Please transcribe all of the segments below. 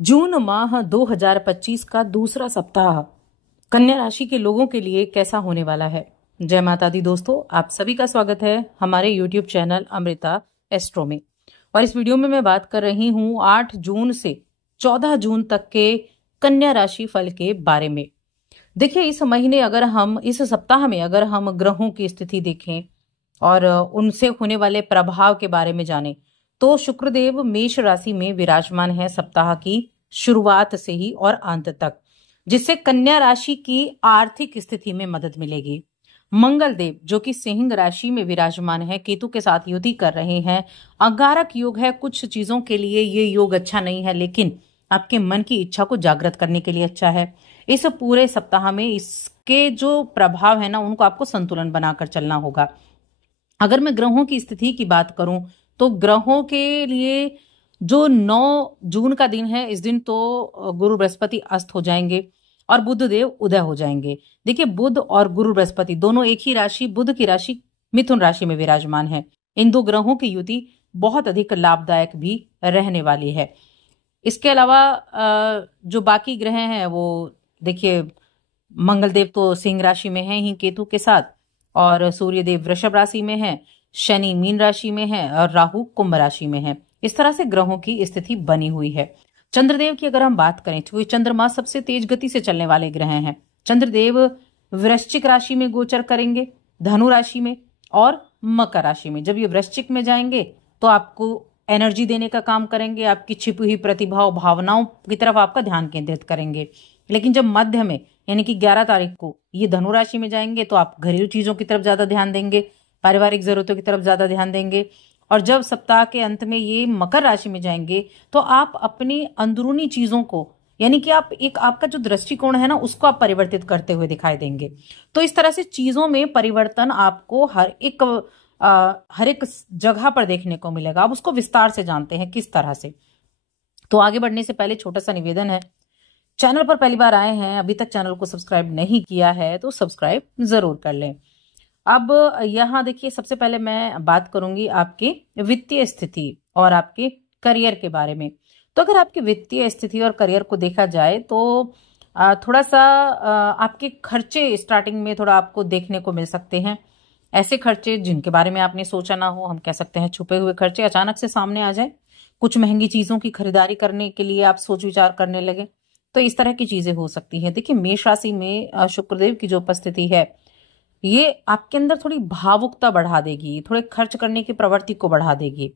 जून माह 2025 का दूसरा सप्ताह कन्या राशि के लोगों के लिए कैसा होने वाला है। जय माता दी दोस्तों, आप सभी का स्वागत है हमारे YouTube चैनल अमृता एस्ट्रो में। और इस वीडियो में मैं बात कर रही हूँ 8 जून से 14 जून तक के कन्या राशि फल के बारे में। देखिए, इस महीने इस सप्ताह में अगर हम ग्रहों की स्थिति देखें और उनसे होने वाले प्रभाव के बारे में जानें तो शुक्रदेव मेष राशि में विराजमान है सप्ताह की शुरुआत से ही और अंत तक, जिससे कन्या राशि की आर्थिक स्थिति में मदद मिलेगी। मंगल देव जो कि सिंह राशि में विराजमान है, केतु के साथ युति कर रहे हैं। अंगारक योग है, कुछ चीजों के लिए ये योग अच्छा नहीं है, लेकिन आपके मन की इच्छा को जागृत करने के लिए अच्छा है। इस पूरे सप्ताह में इसके जो प्रभाव है ना, उनको आपको संतुलन बनाकर चलना होगा। अगर मैं ग्रहों की स्थिति की बात करूं तो ग्रहों के लिए जो 9 जून का दिन है, इस दिन तो गुरु बृहस्पति अस्त हो जाएंगे और बुध देव उदय हो जाएंगे। देखिए, बुध और गुरु बृहस्पति दोनों एक ही राशि, बुध की राशि मिथुन राशि में विराजमान है। इन दो ग्रहों की युति बहुत अधिक लाभदायक भी रहने वाली है। इसके अलावा जो बाकी ग्रह हैं वो देखिए, मंगल देव तो सिंह राशि में है ही केतु के साथ, और सूर्य देव वृषभ राशि में है, शनि मीन राशि में है और राहु कुंभ राशि में है। इस तरह से ग्रहों की स्थिति बनी हुई है। चंद्रदेव की अगर हम बात करें तो चंद्रमा सबसे तेज गति से चलने वाले ग्रह हैं। चंद्रदेव वृश्चिक राशि में गोचर करेंगे, धनु राशि में और मकर राशि में। जब ये वृश्चिक में जाएंगे तो आपको एनर्जी देने का काम करेंगे, आपकी छिपी हुई प्रतिभा और भावनाओं की तरफ आपका ध्यान केंद्रित करेंगे। लेकिन जब मध्य में यानी कि 11 तारीख को ये धनु राशि में जाएंगे तो आप घरेलू चीजों की तरफ ज्यादा ध्यान देंगे, पारिवारिक जरूरतों की तरफ ज्यादा ध्यान देंगे। और जब सप्ताह के अंत में ये मकर राशि में जाएंगे तो आप अपनी अंदरूनी चीजों को, यानी कि आपका जो दृष्टिकोण है ना, उसको आप परिवर्तित करते हुए दिखाई देंगे। तो इस तरह से चीजों में परिवर्तन आपको हर एक जगह पर देखने को मिलेगा। आप उसको विस्तार से जानते हैं किस तरह से। तो आगे बढ़ने से पहले छोटा सा निवेदन है, चैनल पर पहली बार आए हैं, अभी तक चैनल को सब्सक्राइब नहीं किया है तो सब्सक्राइब जरूर कर लें। अब यहाँ देखिए, सबसे पहले मैं बात करूंगी आपकी वित्तीय स्थिति और आपके करियर के बारे में। तो अगर आपकी वित्तीय स्थिति और करियर को देखा जाए तो थोड़ा सा आपके खर्चे स्टार्टिंग में थोड़ा आपको देखने को मिल सकते हैं। ऐसे खर्चे जिनके बारे में आपने सोचा ना हो, हम कह सकते हैं छुपे हुए खर्चे अचानक से सामने आ जाए। कुछ महंगी चीजों की खरीदारी करने के लिए आप सोच विचार करने लगे, तो इस तरह की चीजें हो सकती हैं। देखिए, मेष राशि में शुक्रदेव की जो उपस्थिति है ये आपके अंदर थोड़ी भावुकता बढ़ा देगी, थोड़े खर्च करने की प्रवृत्ति को बढ़ा देगी।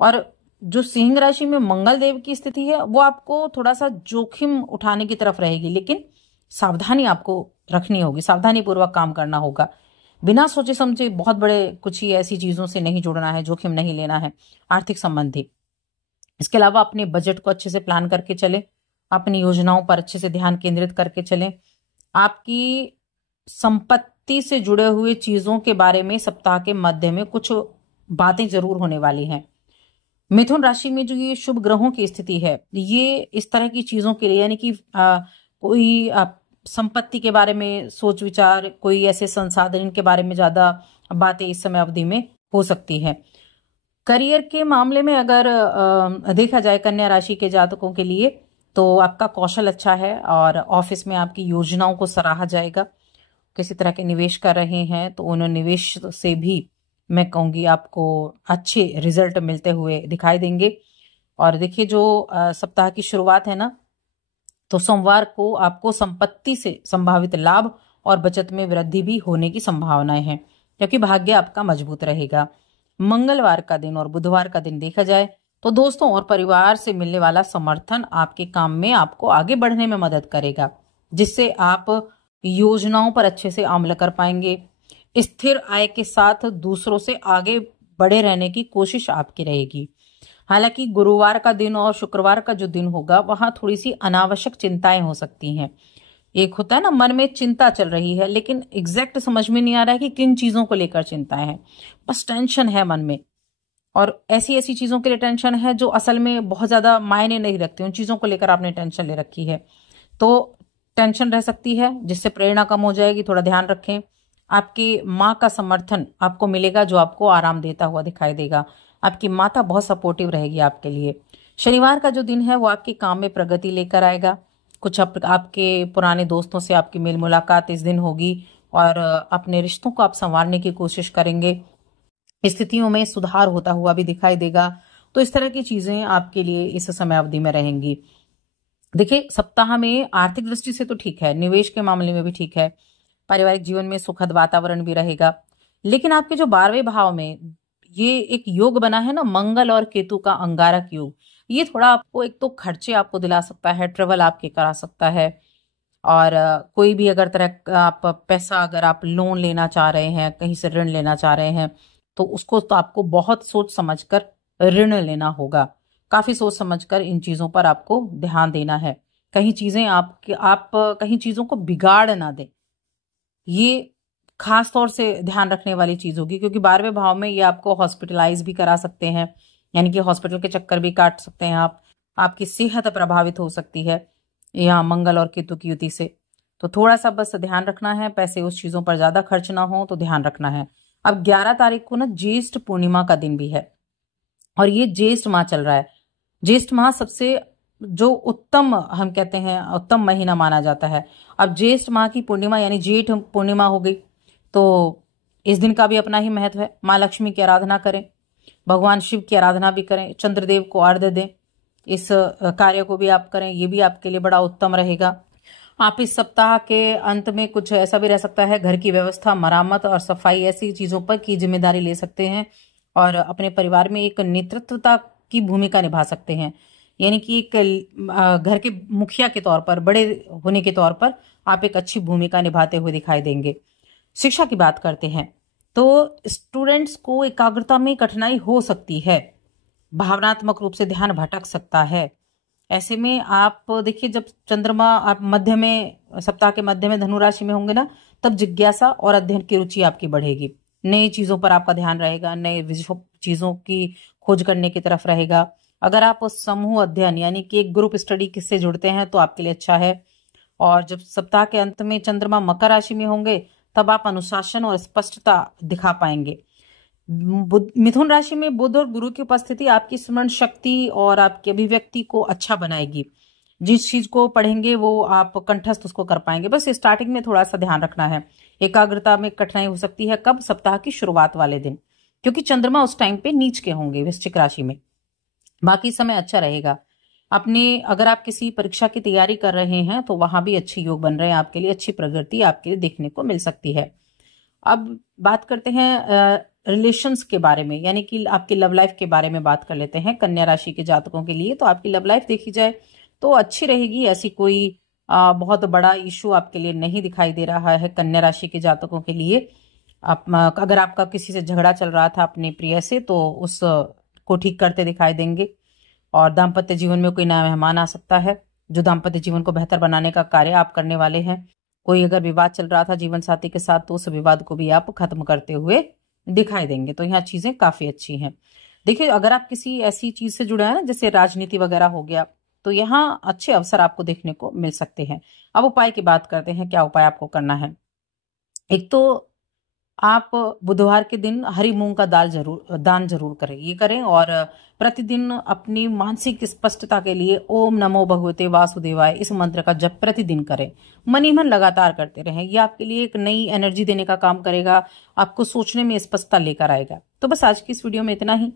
और जो सिंह राशि में मंगल देव की स्थिति है वो आपको थोड़ा सा जोखिम उठाने की तरफ रहेगी, लेकिन सावधानी आपको रखनी होगी, सावधानी पूर्वक काम करना होगा। बिना सोचे समझे बहुत बड़े कुछ ही ऐसी चीजों से नहीं जुड़ना है, जोखिम नहीं लेना है आर्थिक संबंधी। इसके अलावा अपने बजट को अच्छे से प्लान करके चले, अपनी योजनाओं पर अच्छे से ध्यान केंद्रित करके चलें। आपकी संपत्ति से जुड़े हुए चीजों के बारे में सप्ताह के मध्य में कुछ बातें जरूर होने वाली हैं। मिथुन राशि में जो ये शुभ ग्रहों की स्थिति है, ये इस तरह की चीजों के लिए, यानी कि कोई संपत्ति के बारे में सोच विचार, कोई ऐसे संसाधन के बारे में ज्यादा बातें इस समय अवधि में हो सकती है। करियर के मामले में अगर देखा जाए कन्या राशि के जातकों के लिए, तो आपका कौशल अच्छा है और ऑफिस में आपकी योजनाओं को सराहा जाएगा। किसी तरह के निवेश कर रहे हैं तो उन निवेश से भी मैं कहूंगी आपको अच्छे रिजल्ट मिलते हुए दिखाई देंगे। और देखिए, जो सप्ताह की शुरुआत है ना, तो सोमवार को आपको संपत्ति से संभावित लाभ और बचत में वृद्धि भी होने की संभावनाएं हैं, क्योंकि भाग्य आपका मजबूत रहेगा। मंगलवार का दिन और बुधवार का दिन देखा जाए तो दोस्तों और परिवार से मिलने वाला समर्थन आपके काम में आपको आगे बढ़ने में मदद करेगा, जिससे आप योजनाओं पर अच्छे से अमल कर पाएंगे। स्थिर आय के साथ दूसरों से आगे बढ़े रहने की कोशिश आपकी रहेगी। हालांकि गुरुवार का दिन और शुक्रवार का जो दिन होगा वहां थोड़ी सी अनावश्यक चिंताएं हो सकती हैं। एक होता है ना, मन में चिंता चल रही है लेकिन एग्जैक्ट समझ में नहीं आ रहा है कि किन चीजों को लेकर चिंताएं हैं, बस टेंशन है मन में। और ऐसी ऐसी चीजों के लिए टेंशन है जो असल में बहुत ज्यादा मायने नहीं रखती, उन चीजों को लेकर आपने टेंशन ले रखी है, तो टेंशन रह सकती है, जिससे प्रेरणा कम हो जाएगी। थोड़ा ध्यान रखें। आपकी माँ का समर्थन आपको मिलेगा जो आपको आराम देता हुआ दिखाई देगा। आपकी माता बहुत सपोर्टिव रहेगी आपके लिए। शनिवार का जो दिन है वो आपके काम में प्रगति लेकर आएगा। कुछ आपके पुराने दोस्तों से आपकी मेल मुलाकात इस दिन होगी और अपने रिश्तों को आप संवारने की कोशिश करेंगे। स्थितियों में सुधार होता हुआ भी दिखाई देगा। तो इस तरह की चीजें आपके लिए इस समय अवधि में रहेंगी। देखिए, सप्ताह में आर्थिक दृष्टि से तो ठीक है, निवेश के मामले में भी ठीक है, पारिवारिक जीवन में सुखद वातावरण भी रहेगा। लेकिन आपके जो 12वें भाव में ये एक योग बना है ना, मंगल और केतु का अंगारक योग, ये थोड़ा आपको एक तो खर्चे आपको दिला सकता है, ट्रेवल आपके करा सकता है। और कोई भी अगर तरह आप पैसा अगर आप लोन लेना चाह रहे हैं, कहीं से ऋण लेना चाह रहे हैं, तो उसको तो आपको बहुत सोच समझकर ऋण लेना होगा। काफी सोच समझकर इन चीजों पर आपको ध्यान देना है। कहीं चीजें आप कहीं चीजों को बिगाड़ ना दें, ये खास तौर से ध्यान रखने वाली चीज होगी। क्योंकि 12वें भाव में ये आपको हॉस्पिटलाइज भी करा सकते हैं, यानी कि हॉस्पिटल के चक्कर भी काट सकते हैं आप। आपकी सेहत प्रभावित हो सकती है यहाँ मंगल और केतु की युति से। तो थोड़ा सा बस ध्यान रखना है, पैसे उस चीजों पर ज्यादा खर्च ना हो तो ध्यान रखना है। अब 11 तारीख को ना ज्येष्ठ पूर्णिमा का दिन भी है और ये ज्येष्ठ माह चल रहा है। ज्येष्ठ माह सबसे जो उत्तम, हम कहते हैं उत्तम महीना माना जाता है। अब ज्येष्ठ माह की पूर्णिमा यानी जेठ पूर्णिमा हो गई, तो इस दिन का भी अपना ही महत्व है। माँ लक्ष्मी की आराधना करें, भगवान शिव की आराधना भी करें, चंद्रदेव को अर्घ्य दें, इस कार्य को भी आप करें, ये भी आपके लिए बड़ा उत्तम रहेगा। आप इस सप्ताह के अंत में कुछ ऐसा भी रह सकता है, घर की व्यवस्था, मरामत और सफाई ऐसी चीजों पर की जिम्मेदारी ले सकते हैं और अपने परिवार में एक नेतृत्वता की भूमिका निभा सकते हैं। यानी कि एक घर के मुखिया के तौर पर, बड़े होने के तौर पर आप एक अच्छी भूमिका निभाते हुए दिखाई देंगे। शिक्षा की बात करते हैं तो स्टूडेंट्स को एकाग्रता में कठिनाई हो सकती है, भावनात्मक रूप से ध्यान भटक सकता है। ऐसे में आप देखिए, जब चंद्रमा आप मध्य में, सप्ताह के मध्य में धनु राशि में होंगे ना, तब जिज्ञासा और अध्ययन की रुचि आपकी बढ़ेगी। नई चीजों पर आपका ध्यान रहेगा, नए चीजों की खोज करने की तरफ रहेगा। अगर आप समूह अध्ययन यानी कि एक ग्रुप स्टडी किससे जुड़ते हैं तो आपके लिए अच्छा है। और जब सप्ताह के अंत में चंद्रमा मकर राशि में होंगे तब आप अनुशासन और स्पष्टता दिखा पाएंगे। मिथुन राशि में बुध और गुरु की उपस्थिति आपकी स्मरण शक्ति और आपकी अभिव्यक्ति को अच्छा बनाएगी। जिस चीज को पढ़ेंगे वो आप कंठस्थ उसको कर पाएंगे। बस स्टार्टिंग में थोड़ा सा ध्यान रखना है, एकाग्रता में कठिनाई हो सकती है। कब? सप्ताह की शुरुआत वाले दिन, क्योंकि चंद्रमा उस टाइम पे नीच के होंगे वृश्चिक राशि में। बाकी समय अच्छा रहेगा। अगर आप किसी परीक्षा की तैयारी कर रहे हैं तो वहां भी अच्छे योग बन रहे हैं आपके लिए, अच्छी प्रगति आपके लिए देखने को मिल सकती है। अब बात करते हैं रिलेशंस के बारे में, यानी कि आपकी लव लाइफ के बारे में बात कर लेते हैं। कन्या राशि के जातकों के लिए तो आपकी लव लाइफ देखी जाए तो अच्छी रहेगी। ऐसी कोई बहुत बड़ा इशू आपके लिए नहीं दिखाई दे रहा है कन्या राशि के जातकों के लिए। अगर आपका किसी से झगड़ा चल रहा था अपने प्रिय से तो उस को ठीक करते दिखाई देंगे। और दाम्पत्य जीवन में कोई नया मेहमान आ सकता है जो दाम्पत्य जीवन को बेहतर बनाने का कार्य आप करने वाले हैं। कोई अगर विवाद चल रहा था जीवन साथी के साथ तो उस विवाद को भी आप खत्म करते हुए दिखाई देंगे। तो यहाँ चीजें काफी अच्छी हैं। देखिए, अगर आप किसी ऐसी चीज से जुड़े हैं ना, जैसे राजनीति वगैरह हो गया, तो यहाँ अच्छे अवसर आपको देखने को मिल सकते हैं। अब उपाय की बात करते हैं, क्या उपाय आपको करना है। एक तो आप बुधवार के दिन हरी मूंग का दान जरूर करें, ये करें। और प्रतिदिन अपनी मानसिक स्पष्टता के लिए ओम नमो भगवते वासुदेवाय इस मंत्र का जप प्रतिदिन करें, मन ही मन लगातार करते रहें। ये आपके लिए एक नई एनर्जी देने का काम करेगा, आपको सोचने में स्पष्टता लेकर आएगा। तो बस आज की इस वीडियो में इतना ही।